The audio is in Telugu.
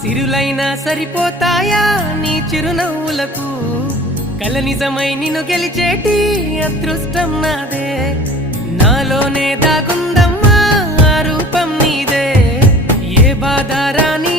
సిరులైనా సరిపోతాయా నీ చిరునవ్వులకు కల నిజమై నిన్ను గెలిచేటి అదృష్టం నాదే నాలోనే దాగుందమ్మా ఆ రూపం నీదే ఏ బాధ రాని